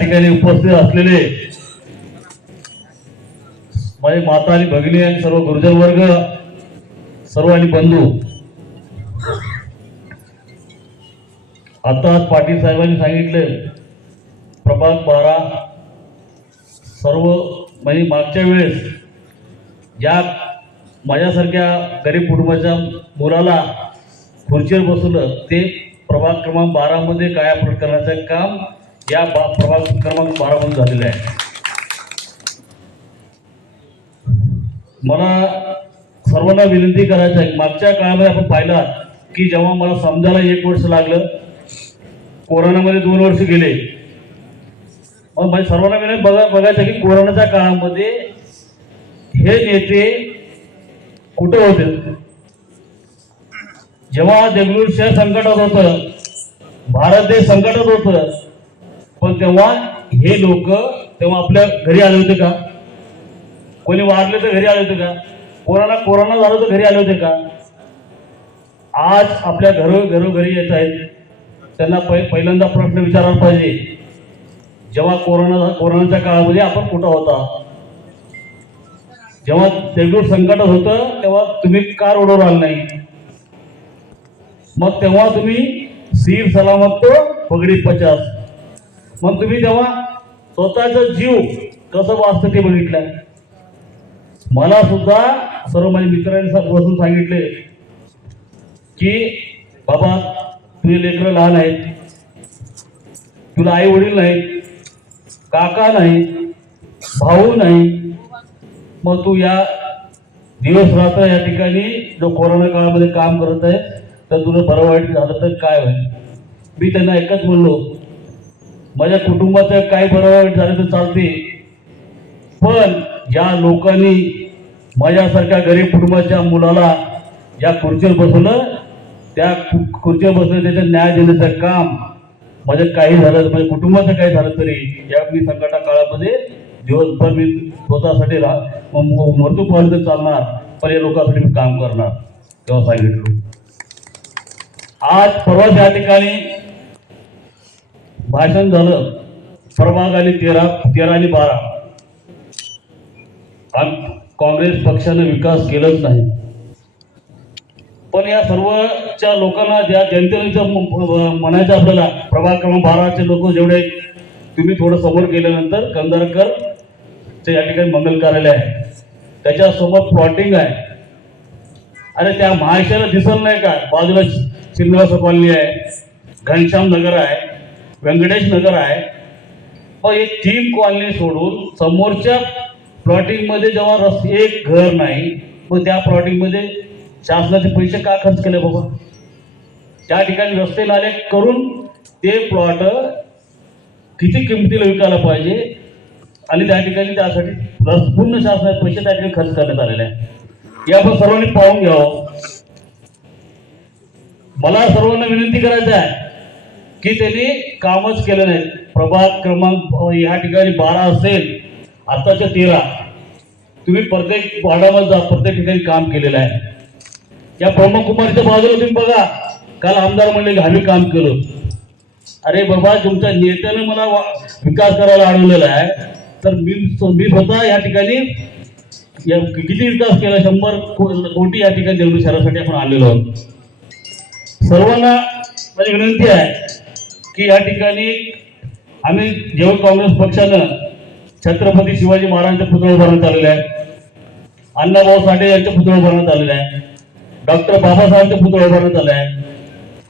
ठिकाणी उपस्थित असलेले माझे माता आणि भगिनी आणि सर्व गुरुजन वर्ग, सर्व आणि बंधू, आता पाटील साहेबांनी सांगितले प्रभाग 12 सर्व म्हणजे मागच्या वेळेस या माझ्यासारख्या गरीब कुटुंबाच्या मुलाला खुर्चीवर बसवलं ते प्रभाग क्रमांक 12 मध्ये कायापालट करण्याचं काम या प्रभाग क्रमांक 12 मध्ये झालेलं आहे. मला सर्वांना विनंती करायची आहे, मागच्या काळामध्ये आपण पाहिलं की जेव्हा मला समजायला 1 वर्ष लागलं, कोरोनामध्ये 2 वर्ष गेले, मग माझ्या सर्वांना विनंती बघायचं की कोरोनाच्या काळामध्ये हे नेते कुठे होते. जेव्हा देगलूर शहर संकटात होतं, भारत देश संकटात होतं, पण तेव्हा हे लोक तेव्हा आपल्या घरी आले होते का? कोणी वारले तर घरी आले होते का? कोरोना झालं तर घरी आले होते का? आज आपल्या घरोघरी येत आहेत. त्यांना पहिल्यांदा प्रश्न विचारायला पाहिजे, जेव्हा कोरोनाच्या काळामध्ये आपण कुठं होता? जेव्हा देगलूर संकटात होतं तेव्हा तुम्ही का रोडवर आले नाही? मग तेव्हा तुम्ही सीर सलामत तो पगडी 50, मग तुम्ही तेव्हा स्वतःचा जीव कसं वाचतं ते बघितलं. मला सुद्धा सर्व माझ्या मित्रांनी बसून सांगितले की बाबा तुझे लेकरं लहान आहेत, तुला आई वडील नाहीत, काका नाही, भाऊ नाही, मग तू या दिवस रात्र या ठिकाणी जो कोरोना काळामध्ये काम करत आहे तर तुला बरं वाईट झालं तर काय होईल? मी त्यांना एकच बोललो, माझ्या कुटुंबाचं काय बरं वाईट झालं तर चालते, पण ज्या लोकांनी माझ्यासारख्या गरीब कुटुंबाच्या मुलाला या खुर्चीवर बसवलं, त्या खुर्चीवर बसवलं त्याचं न्याय देण्याचं काम माझं काही झालं, माझ्या कुटुंबाचं काही झालं तरी या मी संकटा काळामध्ये दिवसभर मी स्वतःसाठी मृत्यूपर्यंत चालणार, पण या लोकांसाठी मी काम करणार तेव्हा सांगितलं. आज परवा या ठिकाणी भाषण झालं प्रभाग आणि 13 आणि 12. काँग्रेस पक्षाने विकास केलाच नाही, पण या सर्वच्या लोकांना ज्या जनतेला म्हणायचं आपल्याला, प्रभाग क्रमांक 12चे लोक जेवढे तुम्ही थोडं समोर गेल्यानंतर कंदारकर या ठिकाणी मंगल कार्यालय आहे, त्याच्यासमोर प्लॉटिंग आहे. अरे त्या महाशयाला दिसलं नाही का? बाजूला श्रीनिवास कॉलनी आहे, घनश्याम नगर आहे, व्यंकटेश नगर आहे. मग हे 3 कॉलनी सोडून समोरच्या प्लॉटिंग मध्ये जेव्हा एक घर नाही, मग त्या प्लॉटिंग मध्ये शासनाचे पैसे का खर्च केले बाबा? त्या ठिकाणी रस्ते नाले करून ते प्लॉट किती किमतीला विकायला पाहिजे आणि त्या ठिकाणी त्यासाठी पूर्ण शासनाचे पैसे त्या ठिकाणी खर्च करण्यात आलेले आहे. हे आपण सर्वांनी पाहून घ्यावं. मला सर्वांना विनंती करायचं आहे की त्यांनी कामच केलं नाही. प्रभाग क्रमांक या ठिकाणी 12 असेल, आताच्या 13, तुम्ही प्रत्येक वार्डामध्ये जा, प्रत्येक ठिकाणी काम केलेलं आहे. या प्रमुख कुमारच्या बाजूला तुम्ही बघा, काल आमदार म्हणले की आम्ही काम केलं. अरे बाबा, तुमच्या नेत्याने मला विकास करायला अडवलेला आहे, तर मी स्वतः या ठिकाणी किती विकास केला? 100 कोटी या ठिकाणी देगलूर शहरासाठी आपण आणलेलो आहोत. सर्वांना माझी विनंती आहे की या ठिकाणी आम्ही जेव्हा काँग्रेस पक्षानं छत्रपती शिवाजी महाराजांचे पुतळे उभारण्यात आलेले आहे, अण्णाभाऊ साठे यांचे पुतळे उभारण्यात आलेले आहे, डॉक्टर बाबासाहेबांचे पुतळे उभारण्यात आले आहे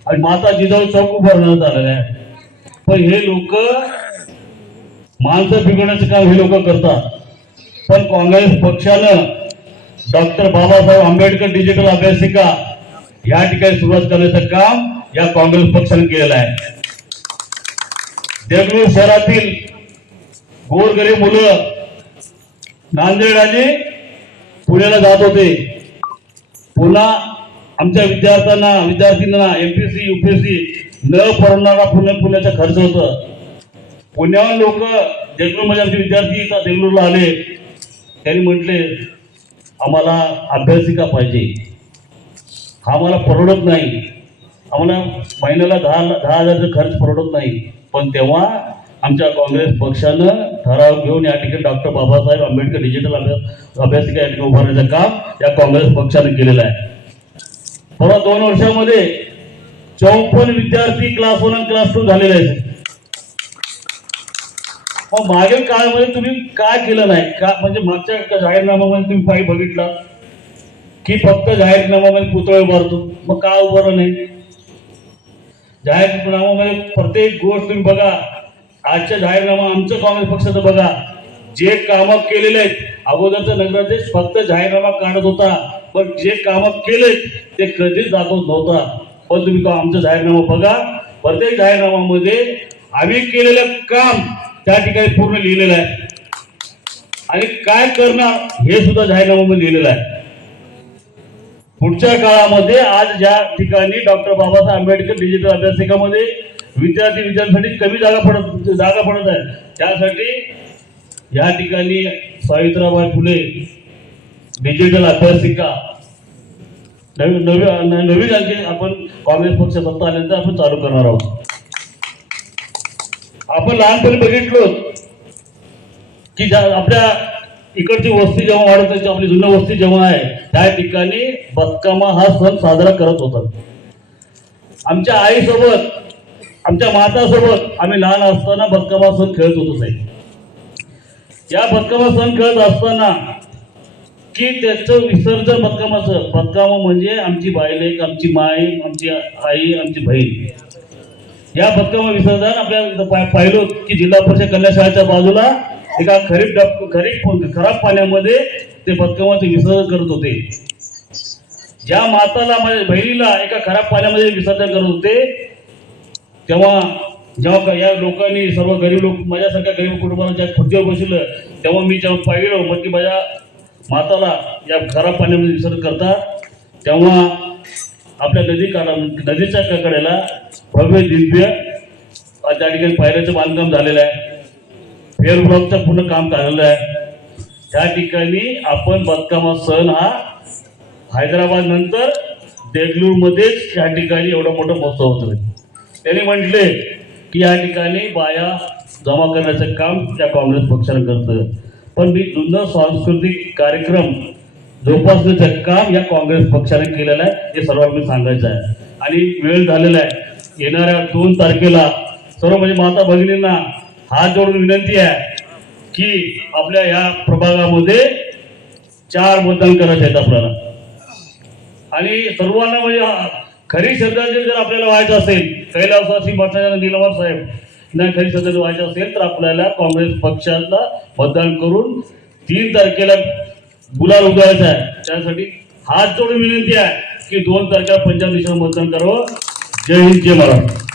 आणि माता जिजाऊ चौक उभारण्यात आलेले आहे. पण हे लोक माणसं बिघडण्याचं काम हे लोक करतात. पण काँग्रेस पक्षानं डॉक्टर बाबासाहेब आंबेडकर डिजिटल अभ्यासिका या ठिकाणी सुरुवात करण्याचं काम या काँग्रेस पक्षाने केलेलं आहे. देगलूर शहरातील गोरगरीब मुलं नांदेड आणि पुण्याला जात होते. पुन्हा आमच्या विद्यार्थ्यांना एमपीएससी यूपीएससी न परवडणारा पुण्याचा खर्च होतं. पुण्याहून लोक देगलूरमध्ये आमचे विद्यार्थी देगलूरला आले. त्यांनी म्हटले आम्हाला अभ्यासिका पाहिजे, आम्हाला परवडत नाही, आम्हाला महिन्याला 10,000 खर्च परवडत नाही. पण तेव्हा आमच्या काँग्रेस पक्षानं ठराव घेऊन या ठिकाणी डॉक्टर बाबासाहेब आंबेडकर डिजिटल अभ्यासिका या ठिकाणी उभारण्याचं काम या काँग्रेस पक्षाने केलेलं आहे. परवा 2 वर्षामध्ये 54 विद्यार्थी क्लास 1 आणि क्लास 2 झालेले आहेत. मग मागील काळामध्ये तुम्ही काय केलं नाही का? म्हणजे मागच्या जाहीरनाम्यामध्ये तुम्ही काही बघितला की फक्त जाहीरनाम्यामध्ये पुतळे उभारतो, मग का उभारलं नाही? जाहीरनाम्यामध्ये प्रत्येक गोष्ट तुम्ही बघा. आजच्या जाहीरनामा आमचं काँग्रेस पक्षाचं बघा, जे कामं केलेले आहेत. अगोदरचा नगराध्यक्ष फक्त जाहीरनामा काढत होता, पण जे कामं केलेत ते कधीच दाखवत नव्हता. पण तुम्ही आमचा जाहीरनामा बघा, प्रत्येक जाहीरनाम्यामध्ये आम्ही केलेलं काम त्या ठिकाणी पूर्ण लिहिलेलं आहे आणि काय करणार हे सुद्धा जाहीरनाम्यामध्ये लिहिलेलं आहे. पुढच्या काळामध्ये आज ज्या ठिकाणी डॉक्टर बाबासाहेब आंबेडकर डिजिटल अभ्यासिकामध्ये विद्यार्थ्यांसाठी कमी जागा पडत आहे, त्यासाठी या ठिकाणी सावित्रीबाई फुले डिजिटल अभ्यासिका नवीन आणखी आपण काँग्रेस पक्ष सत्ता आल्यानंतर आपण चालू करणार आहोत. आपण लहानपणी बघितलो की आपल्या इकडची वस्ती जेव्हा वाढत होती, आपली जुनी वस्ती जेव्हा आहे त्या ठिकाणी बतकामा हा सण साजरा करत होता. आमच्या आईसोबत, आमच्या मातासोबत आम्ही लहान असताना बतकामा सण खेळत होतो साहेब. या बतकामा सण खेळत असताना की त्याचं विसर्जन बतकामा म्हणजे आमची बायलेक, आमची माय, आमची आई, आमची बहीण. या बतकामा विसर्जन आपल्या पाहिलो की जिल्हा परिषद कन्या शाळेच्या बाजूला एका खराब पाण्यामध्ये ते बतकामाचे विसर्जन करत होते. ज्या माताला माझ्या बहिणीला एका खराब पाण्यामध्ये विसर्जन करत होते, जेव्हा या लोकांनी सर्व गरीब लोक माझ्यासारख्या गरीब कुटुंबाला खुर्चीवर बसवलं, तेव्हा मी जेव्हा पाहिलं मग की माझ्या माताला या खराब पाण्यामध्ये विसर्जन करतात, तेव्हा आपल्या नदीच्या कडेला भव्य दिव्य त्या ठिकाणी पायऱ्याचं बांधकाम झालेलं आहे. फेअर ब्लॉकचं पूर्ण काम झालेलं आहे. त्या ठिकाणी आपण बतकामा सण हा हैदराबाद नंतर देगलूरमध्येच या ठिकाणी एवढा मोठा महोत्सव होतो. त्यांनी म्हटले की या ठिकाणी बाया जमा करण्याचं काम त्या काँग्रेस पक्षाने करतं, पण मी जुनं सांस्कृतिक कार्यक्रम जोपासण्याचं काम या काँग्रेस पक्षाने केलेलं आहे, हे सर्वांना सांगायचं आहे. आणि वेळ झालेला आहे. येणाऱ्या 2 तारखेला सर्व म्हणजे माता भगिनींना हात जोडून विनंती आहे की आपल्या या प्रभागामध्ये 4 मतदान करायचे आहेत आपल्याला. आणि सर्वांना म्हणजे खरी श्रद्धांजली जर आपल्याला व्हायचं असेल, कैलासवासी माता निलवार साहेब नाही खरी श्रद्धांजली व्हायचं असेल तर आपल्याला काँग्रेस पक्षाला मतदान करून 3 तारखेला गुलाल उधळायचा आहे. त्यासाठी हात जोडून विनंती आहे की 2 तारखेला पंजाब देशाला मतदान करावं. जय हिंद, जय महाराष्ट्र.